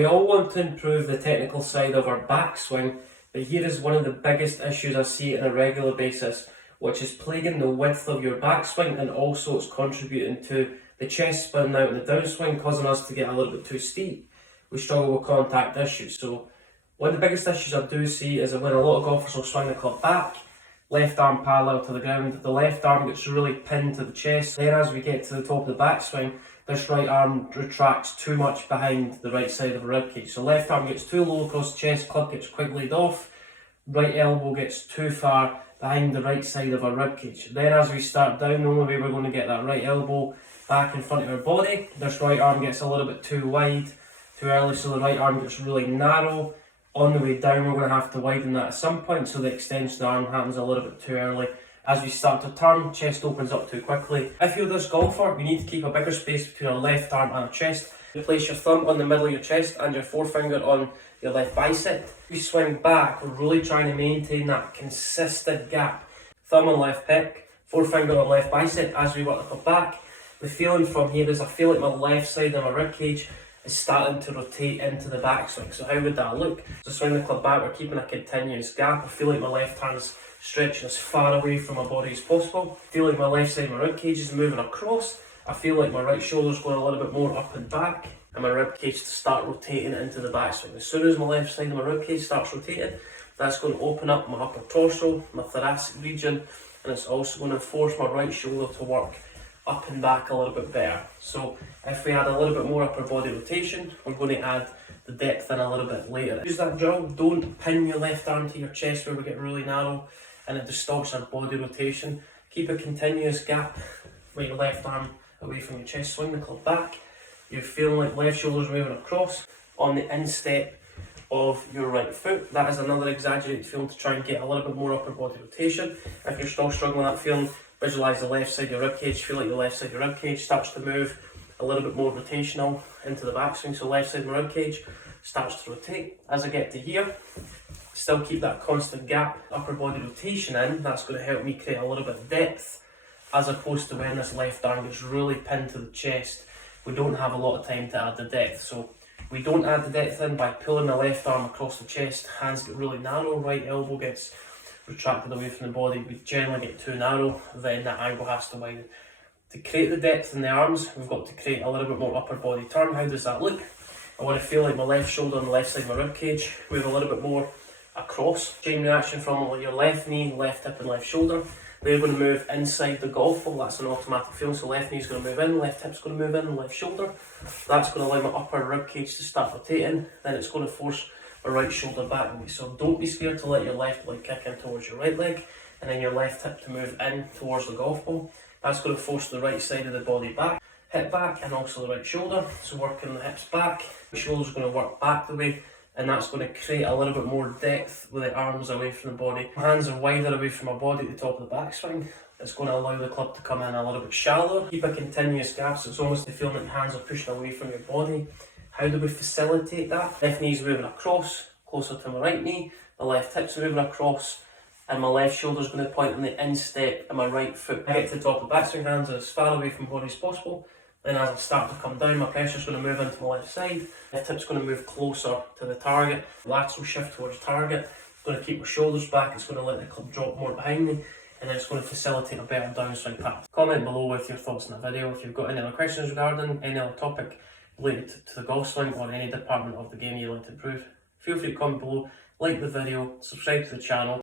We all want to improve the technical side of our backswing, but here is one of the biggest issues I see on a regular basis, which is plaguing the width of your backswing, and also it's contributing to the chest spinning out in the downswing, causing us to get a little bit too steep. We struggle with contact issues. So one of the biggest issues I do see is that when a lot of golfers will swing the club back, left arm parallel to the ground, the left arm gets really pinned to the chest. Then as we get to the top of the backswing, this right arm retracts too much behind the right side of the ribcage. So left arm gets too low across the chest, club gets quick laid off, right elbow gets too far behind the right side of our ribcage. Then as we start down, the only way we're going to get that right elbow back in front of our body, this right arm gets a little bit too wide, too early, so the right arm gets really narrow. On the way down, we're going to have to widen that at some point, so the extension of the arm happens a little bit too early. As we start to turn, chest opens up too quickly. If you're this golfer, we need to keep a bigger space between our left arm and our chest. You place your thumb on the middle of your chest and your forefinger on your left bicep. We swing back, we're really trying to maintain that consistent gap. Thumb on left pec, forefinger on left bicep as we work the club back. The feeling from here is I feel like my left side of my ribcage is starting to rotate into the backswing. So how would that look? So swing the club back, we're keeping a continuous gap. I feel like my left hand's stretching as far away from my body as possible. I feel like my left side of my ribcage is moving across. I feel like my right shoulder's going a little bit more up and back, and my ribcage to start rotating into the backswing. As soon as my left side of my ribcage starts rotating, that's going to open up my upper torso, my thoracic region, and it's also going to force my right shoulder to work up and back a little bit better. So if we add a little bit more upper body rotation, we're going to add the depth in a little bit later. Use that drill. Don't pin your left arm to your chest where we get really narrow and it distorts our body rotation. Keep a continuous gap with your left arm away from your chest. Swing the club back. You're feeling like left shoulder's moving across on the instep of your right foot. That is another exaggerated feeling to try and get a little bit more upper body rotation. If you're still struggling with that feeling, visualise the left side of your ribcage. Feel like the left side of your ribcage starts to move a little bit more rotational into the backswing. So left side of my ribcage starts to rotate. As I get to here, still keep that constant gap, upper body rotation in. That's going to help me create a little bit of depth, as opposed to when this left arm gets really pinned to the chest. We don't have a lot of time to add the depth. So we don't add the depth in by pulling the left arm across the chest. Hands get really narrow, right elbow gets retracted away from the body. We generally get too narrow, then that angle has to widen. To create the depth in the arms, we've got to create a little bit more upper body turn. How does that look? I want to feel like my left shoulder on the left side of my ribcage move a little bit more across. Chain reaction from your left knee, left hip and left shoulder. They're going to move inside the golf ball. That's an automatic feeling. So left knee's going to move in, left hip's going to move in, left shoulder. That's going to allow my upper ribcage to start rotating. Then it's going to force my right shoulder back. So don't be scared to let your left leg kick in towards your right leg, and then your left hip to move in towards the golf ball. That's going to force the right side of the body back, hip back, and also the right shoulder. So working the hips back, the shoulder's going to work back the way, and that's going to create a little bit more depth with the arms away from the body. My hands are wider away from my body at the top of the backswing. It's going to allow the club to come in a little bit shallower. Keep a continuous gap, so it's almost the feeling that your hands are pushing away from your body. How do we facilitate that? Left knee's moving across, closer to my right knee. My left hip's moving across, and my left shoulder's going to point on the instep of my right foot. I get to the top of the backswing, hands are as far away from body as possible. Then as I start to come down, my pressure's going to move into my left side. Left hip's going to move closer to the target. Lateral shift towards target. It's going to keep my shoulders back. It's going to let the club drop more behind me. And then it's going to facilitate a better downswing path. Comment below with your thoughts on the video. If you've got any other questions regarding any other topic related to the golf swing or any department of the game you'd like to improve, feel free to comment below, like the video, subscribe to the channel.